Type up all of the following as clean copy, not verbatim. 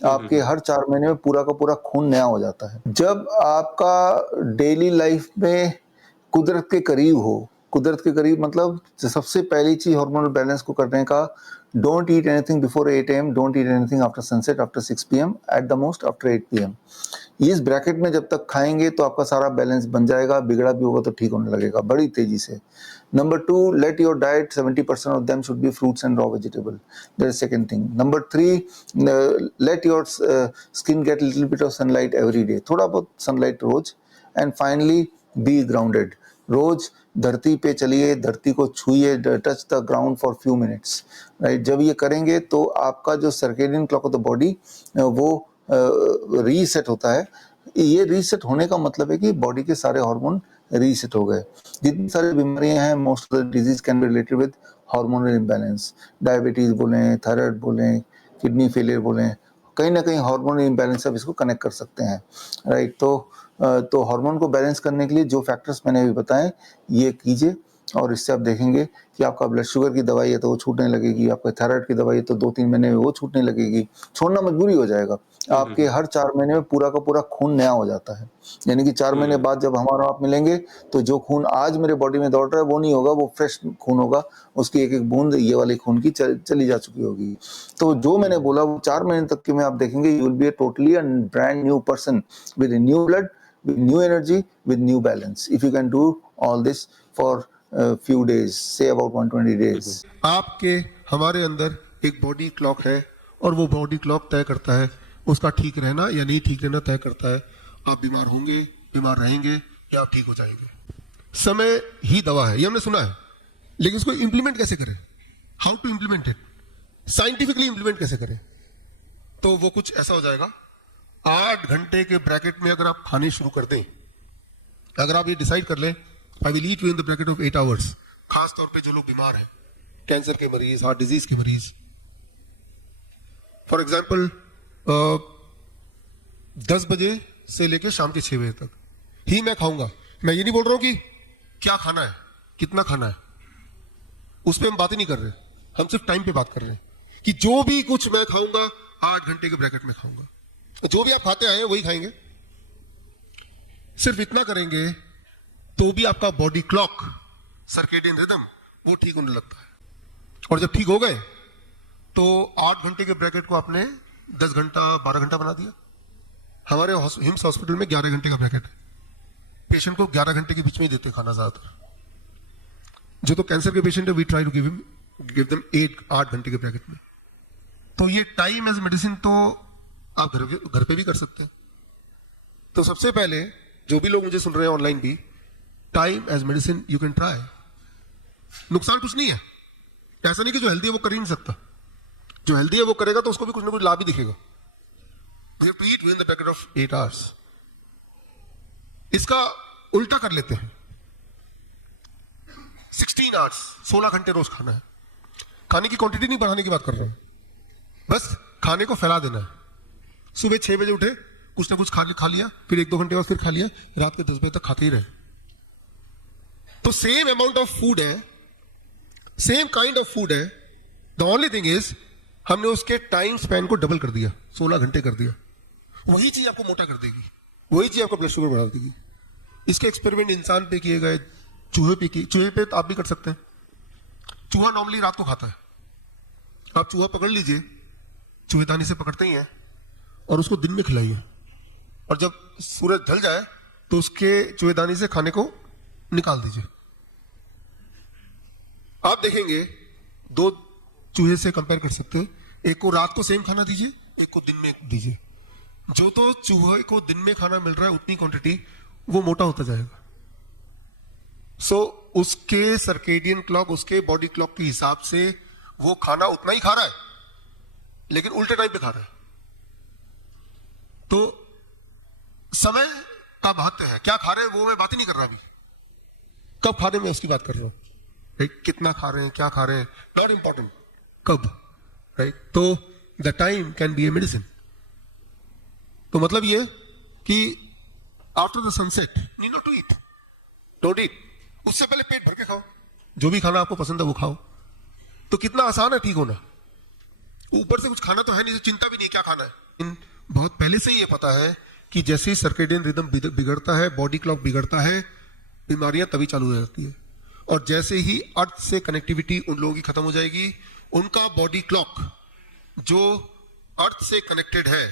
आपके हर 4 महीने में पूरा का पूरा खून नया हो जाता है। जब आपका डेली लाइफ में कुदरत के करीब हो, कुदरत के करीब मतलब सबसे पहली चीज़ हार्मोनल बैलेंस को करने का, don't eat anything before 8 AM, don't eat anything after sunset, after 6 PM, at the most after 8 PM। इस ब्रैकेट में जब तक खाएंगे तो आपका सारा बैलेंस बन जाएगा, बिगड़ा भी होगा तो ठीक होने लगेगा बड़ी तेजी से। Number 2, let your diet 70% of them should be fruits and raw vegetable. That is second thing. Number 3, let your skin get a little bit of sunlight every day. थोड़ा बहुत sunlight rose. And finally, be grounded. रोज धरती पे चलिए, धरती को छूइए, touch the ground for few minutes, right. जब ये करेंगे तो आपका जो circadian clock of the body वो रीसेट होता है। ये रीसेट होने का मतलब है कि बॉडी के सारे हार्मोन रीसेट हो गए। जितनी सारी बीमारियां हैं, most of the disease can be related with hormonal imbalance. Diabetes बोलें, थायराइड बोलें, किडनी फेलियर बोलें, कहीं ना कहीं हार्मोनल इम्बैलेंस आप इसको कनेक्ट कर सकते हैं, राइट। तो हार्मोन को बैलेंस करने के लिए जो फैक्टर्स मैंने अभी बताए ये कीजिए, और इससे आप देखेंगे कि आपका ब्लड शुगर की दवाई है तो वो छूटने लगेगी, आपका थायराइड की दवाई है तो 2-3 महीने में वो छूटने लगेगी, छोड़ना मजबूरी हो जाएगा। आपके हर 4 महीने में पूरा का पूरा खून नया हो जाता है। यानी कि 4 महीने बाद जब हमारा आप मिलेंगे तो जो खून आज मेरे बॉडी में दौड़ रहा है वो नहीं होगा, वो फ्रेश खून होगा, उसकी एक एक बूंद ये वाले खून की चली जा चुकी होगी। तो जो मैंने बोला वो 4 महीने तक के में आप देखेंगे you will be a totally brand new person with new blood, with new energy, with new balance. If you can do all this for a few days, say about 120 days. आपके हमारे अंदर एक बॉडी क्लॉक है और वो body clock तय करता है उसका ठीक रहना या नहीं ठीक रहना तय करता है। आप बीमार होंगे, बीमार रहेंगे या आप ठीक हो जाएंगे। समय ही दवा है, ये हमने सुना है, लेकिन इसको इंप्लीमेंट कैसे करें? How to implement it? Scientifically implement कैसे करें? तो वो कुछ ऐसा हो जाएगा, 8 घंटे के ब्रैकेट में अगर आप खाने शुरू कर दें, अगर आप ये डिसाइड कर लें I will eat in the bracket of 8 hours, खास तौर पे जो लोग बीमार हैं, कैंसर के मरीज, हार्ट डिजीज के मरीज, फॉर एग्जाम्पल 10 बजे से लेकर शाम के 6 बजे तक ही मैं खाऊंगा। मैं ये नहीं बोल रहा हूं कि क्या खाना है, कितना खाना है, उस पर हम बात ही नहीं कर रहे, हम सिर्फ टाइम पे बात कर रहे हैं कि जो भी कुछ मैं खाऊंगा 8 घंटे के ब्रैकेट में खाऊंगा। जो भी आप खाते आए वही खाएंगे। सिर्फ इतना करेंगे तो भी आपका बॉडी क्लॉक, सर्केडियन रिदम वो ठीक होने लगता है। और जब ठीक हो गए तो 8 घंटे के ब्रैकेट को आपने 10 घंटा 12 घंटा बना दिया। हमारे हिम्स हॉस्पिटल में 11 घंटे का ब्रैकेट है। पेशेंट को 11 घंटे के बीच में ही देते खाना ज्यादातर। जो तो कैंसर के पेशेंट है we try to give them 8 घंटे के ब्रैकेट में। तो ये टाइम एज मेडिसिन तो आप घर पे भी कर सकते हैं। तो सबसे पहले जो भी लोग मुझे सुन रहे हैं ऑनलाइन भी, time as medicine you can try. नुकसान कुछ नहीं है, ऐसा नहीं कि जो हेल्दी है वो कर ही नहीं सकता। जो हेल्दी है वो करेगा तो उसको भी कुछ ना कुछ लाभ ही दिखेगा। You have to eat within the bracket of 8 hours. इसका उल्टा कर लेते हैं, 16 आवर्स, 16 घंटे रोज खाना है। खाने की क्वांटिटी नहीं बढ़ाने की बात कर रहा हूं, बस खाने को फैला देना है। सुबह 6 बजे उठे, कुछ ना कुछ खा लिया, फिर 1-2 घंटे बाद फिर खा लिया, रात के 10 बजे तक खाते ही रहे। तो सेम अमाउंट ऑफ फूड है, सेम काइंड ऑफ फूड है, द ओनली थिंग इज हमने उसके टाइम स्पैन को डबल कर दिया, 16 घंटे कर दिया। वही चीज आपको मोटा कर देगी, वही चीज आपका ब्लड शुगर बढ़ा देगी। इसके एक्सपेरिमेंट इंसान पे किए गए, चूहे पे किए, चूहे पे तो आप भी कर सकते हैं। चूहा नॉर्मली रात को खाता है, आप चूहा पकड़ लीजिए, चूहेदानी से पकड़ते ही हैं, और उसको दिन में खिलाइए, और जब सूरज ढल जाए तो उसके चूहेदानी से खाने को निकाल दीजिए। आप देखेंगे 2 चूहे से कंपेयर कर सकते हैं, एक को रात को सेम खाना दीजिए, एक को दिन में दीजिए। जो तो चूहे को दिन में खाना मिल रहा है उतनी क्वांटिटी वो मोटा होता जाएगा। सो उसके सर्केडियन क्लॉक, उसके बॉडी क्लॉक के हिसाब से वो खाना उतना ही खा रहा है, लेकिन उल्टे टाइम पे खा रहा है। तो समय का महत्व है, क्या खा रहे हैं वो मैं बात ही नहीं कर रहा अभी, कब खा रहे हैं मैं उसकी बात कर रहा हूं। कितना खा रहे हैं, क्या खा रहे हैं, नॉट इंपॉर्टेंट, कब, राइट। तो the time can be a medicine. तो मतलब ये कि after the sunset need not to eat, don't eat, उससे पहले पेट भर के खाओ, जो भी खाना आपको पसंद है वो खाओ। तो कितना आसान है ठीक होना, ऊपर से कुछ खाना तो है नहीं, चिंता भी नहीं क्या खाना है, इन बहुत पहले से ही ये पता है कि जैसे ही सर्केडियन रिदम बिगड़ता है, बॉडी क्लॉक बिगड़ता है, बीमारियां तभी चालू हो जाती है। और जैसे ही अर्थ से कनेक्टिविटी उन लोगों की खत्म हो जाएगी, उनका बॉडी क्लॉक जो अर्थ से कनेक्टेड है,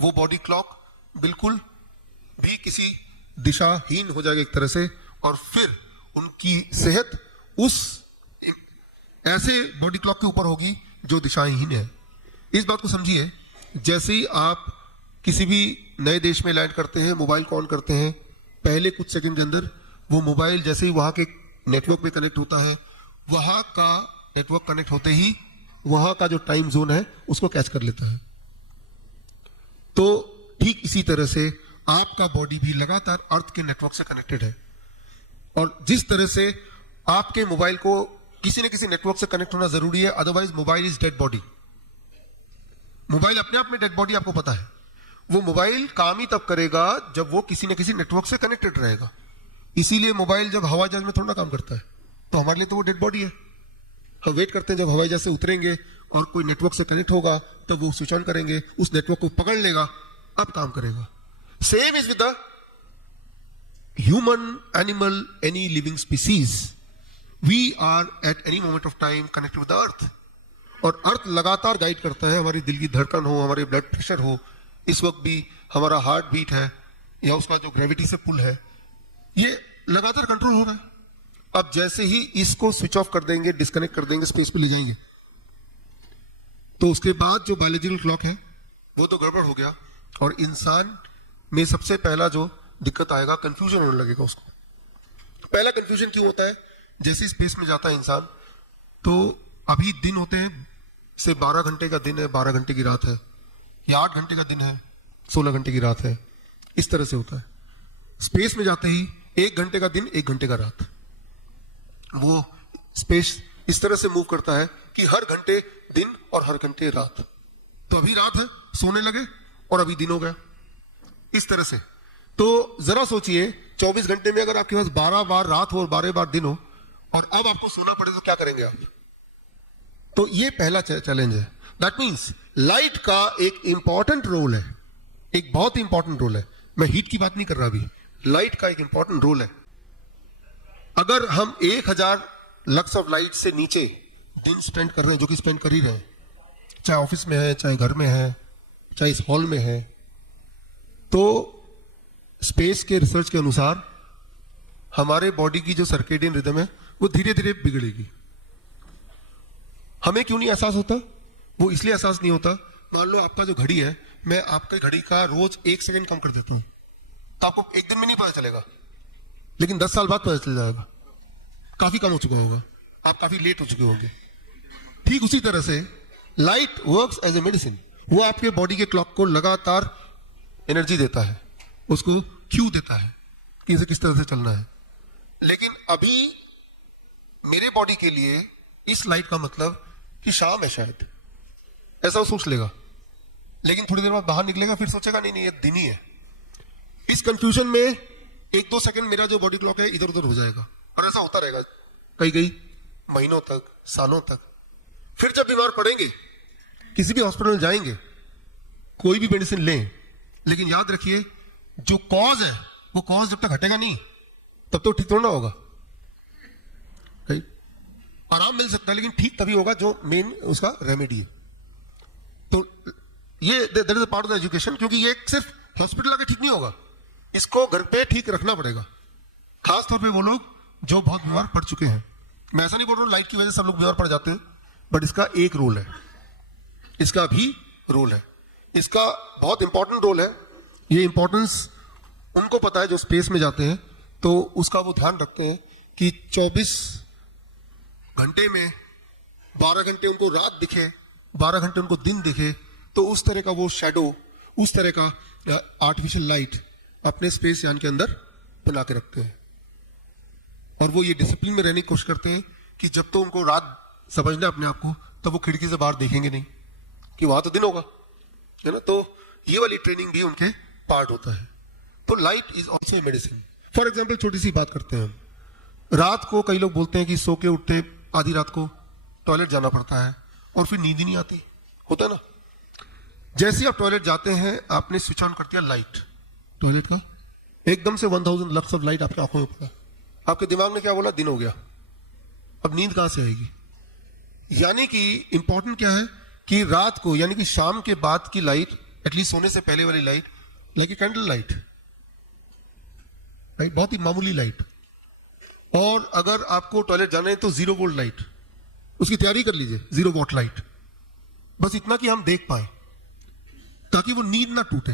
वो बॉडी क्लॉक बिल्कुल भी किसी दिशाहीन हो जाएगा एक तरह से, और फिर उनकी सेहत उस ऐसे बॉडी क्लॉक के ऊपर होगी जो दिशाहीन है। इस बात को समझिए, जैसे ही आप किसी भी नए देश में लैंड करते हैं, मोबाइल को ऑन करते हैं, पहले कुछ सेकंड के अंदर वो मोबाइल जैसे ही वहां के नेटवर्क में कनेक्ट होता है, वहां का नेटवर्क कनेक्ट होते ही वहां का जो टाइम जोन है उसको कैच कर लेता है। तो ठीक इसी तरह से आपका बॉडी भी लगातार अर्थ के नेटवर्क से कनेक्टेड है। और जिस तरह से आपके मोबाइल को किसी न किसी नेटवर्क से कनेक्ट होना जरूरी है, otherwise mobile is dead body. Mobile अपने आप में डेड बॉडी, आपको पता है। वो मोबाइल काम ही तब करेगा जब वो किसी न किसी नेटवर्क से कनेक्टेड रहेगा। इसीलिए मोबाइल जब हवाई जहाज में थोड़ा ना काम करता है, तो हमारे लिए तो वो डेड बॉडी है। हम वेट करते हैं जब हवाई जहाज से उतरेंगे और कोई नेटवर्क से कनेक्ट होगा, तब वो स्विच ऑन करेंगे, उस नेटवर्क को पकड़ लेगा, अब काम करेगा। Same is with the human, animal, any living species. We are at any moment of time connected with the earth. और अर्थ लगातार गाइड करता है, हमारी दिल की धड़कन हो, हमारे ब्लड प्रेशर हो, इस वक्त भी हमारा हार्ट बीट है, या उसका जो ग्रेविटी से पुल है, ये लगातार कंट्रोल हो रहा है। अब जैसे ही इसको स्विच ऑफ कर देंगे, डिस्कनेक्ट कर देंगे, स्पेस पे ले जाएंगे, तो उसके बाद जो बायोलॉजिकल क्लॉक है वो तो गड़बड़ हो गया। और इंसान में सबसे पहला जो दिक्कत आएगा, कंफ्यूजन होने लगेगा उसको। पहला कंफ्यूजन क्यों होता है? जैसे ही स्पेस में जाता है इंसान, तो अभी दिन होते हैं, से 12 घंटे का दिन है, 12 घंटे की रात है, या 8 घंटे का दिन है, 16 घंटे की रात है, इस तरह से होता है। स्पेस में जाते ही 1 घंटे का दिन, 1 घंटे का रात। वो स्पेस इस तरह से मूव करता है कि हर घंटे दिन और हर घंटे रात। तो अभी रात है, सोने लगे, और अभी दिन हो गया, इस तरह से। तो जरा सोचिए, 24 घंटे में अगर आपके पास 12 बार रात हो और 12 बार दिन हो, और अब आपको सोना पड़े, तो क्या करेंगे आप? तो ये पहला चैलेंज है। दैट मीन्स लाइट का एक इंपॉर्टेंट रोल है, एक बहुत इंपॉर्टेंट रोल है। मैं हीट की बात नहीं कर रहा अभी, लाइट का एक इंपॉर्टेंट रोल है। अगर हम 1000 लक्स ऑफ लाइट से नीचे दिन स्पेंड कर रहे हैं, जो कि स्पेंड कर ही रहे हैं, चाहे ऑफिस में है, चाहे घर में है, चाहे इस हॉल में है, तो स्पेस के रिसर्च के अनुसार हमारे बॉडी की जो सर्केडियन रिदम है वो धीरे धीरे बिगड़ेगी। हमें क्यों नहीं एहसास होता? वो इसलिए एहसास नहीं होता, मान लो आपका जो घड़ी है, मैं आपकी घड़ी का रोज 1 सेकंड कम कर देता हूं, तो आपको एक दिन में नहीं पता चलेगा, लेकिन 10 साल बाद पता चल जाएगा, काफी कम हो चुका होगा, आप काफी लेट हो चुके होंगे। ठीक उसी तरह से light works as a medicine. वो आपके बॉडी के क्लॉक को लगातार एनर्जी देता है, उसको क्यू देता है कि इसे किस तरह से चलना है। लेकिन अभी मेरे बॉडी के लिए इस लाइट का मतलब कि शाम है, शायद ऐसा वो सोच लेगा, लेकिन थोड़ी देर बाद बाहर निकलेगा, फिर सोचेगा नहीं नहीं ये दिन ही है। इस कंफ्यूजन में 1-2 सेकंड मेरा जो बॉडी क्लॉक है इधर उधर हो जाएगा, और ऐसा होता रहेगा कई महीनों तक, सालों तक। फिर जब बीमार पड़ेंगे, किसी भी हॉस्पिटल में जाएंगे, कोई भी मेडिसिन लें, लेकिन याद रखिए जो कॉज है वो कॉज जब तक हटेगा नहीं, तब तो ठीक थोड़ा होगा। आराम मिल सकता है, लेकिन ठीक तभी होगा जो मेन उसका रेमेडी है। तो ये that is a part of the education, क्योंकि ये सिर्फ हॉस्पिटल आके ठीक नहीं होगा, इसको घर पे ठीक रखना पड़ेगा, खासतौर पे वो लोग जो बहुत बीमार पड़ चुके हैं। मैं ऐसा नहीं बोल रहा हूँ लाइट की वजह से सब लोग बीमार पड़ जाते हैं, बट इसका एक रोल है, इसका भी रोल है, इसका बहुत इंपॉर्टेंट रोल है। ये इंपॉर्टेंस उनको पता है जो स्पेस में जाते हैं, तो उसका वो ध्यान रखते हैं कि 24 घंटे में 12 घंटे उनको रात दिखे, 12 घंटे उनको दिन दिखे, तो उस तरह का वो शैडो, उस तरह का आर्टिफिशियल लाइट अपने स्पेस यान के अंदर बना के रखते हैं। और वो ये डिसिप्लिन में रहने की कोशिश करते हैं कि जब तो उनको रात समझना अपने आप को, तब वो खिड़की से बाहर देखेंगे नहीं कि वहां तो दिन होगा, है ना। तो ये वाली ट्रेनिंग भी उनके पार्ट होता है। तो light is also a medicine. For example छोटी सी बात करते हैं हम, रात को कई लोग बोलते हैं कि सो के उठते आधी रात को टॉयलेट जाना पड़ता है और फिर नींद ही नहीं आती, होता है ना। जैसे ही आप टॉयलेट जाते हैं आपने स्विच ऑन कर दिया लाइट टॉयलेट का, एकदम से 1000 लक्स ऑफ लाइट आपकी आंखों में पड़ा, आपके दिमाग ने क्या बोला, दिन हो गया, अब नींद कहां से आएगी। यानी कि इंपॉर्टेंट क्या है कि रात को यानी कि शाम के बाद की लाइट, एटलीस्ट सोने से पहले वाली light, like a candle light, right, बहुत ही मामूली लाइट। और अगर आपको टॉयलेट जाना है तो 0 वोल्ट लाइट, उसकी तैयारी कर लीजिए, 0 वॉट लाइट, बस इतना कि हम देख पाए ताकि वो नींद ना टूटे।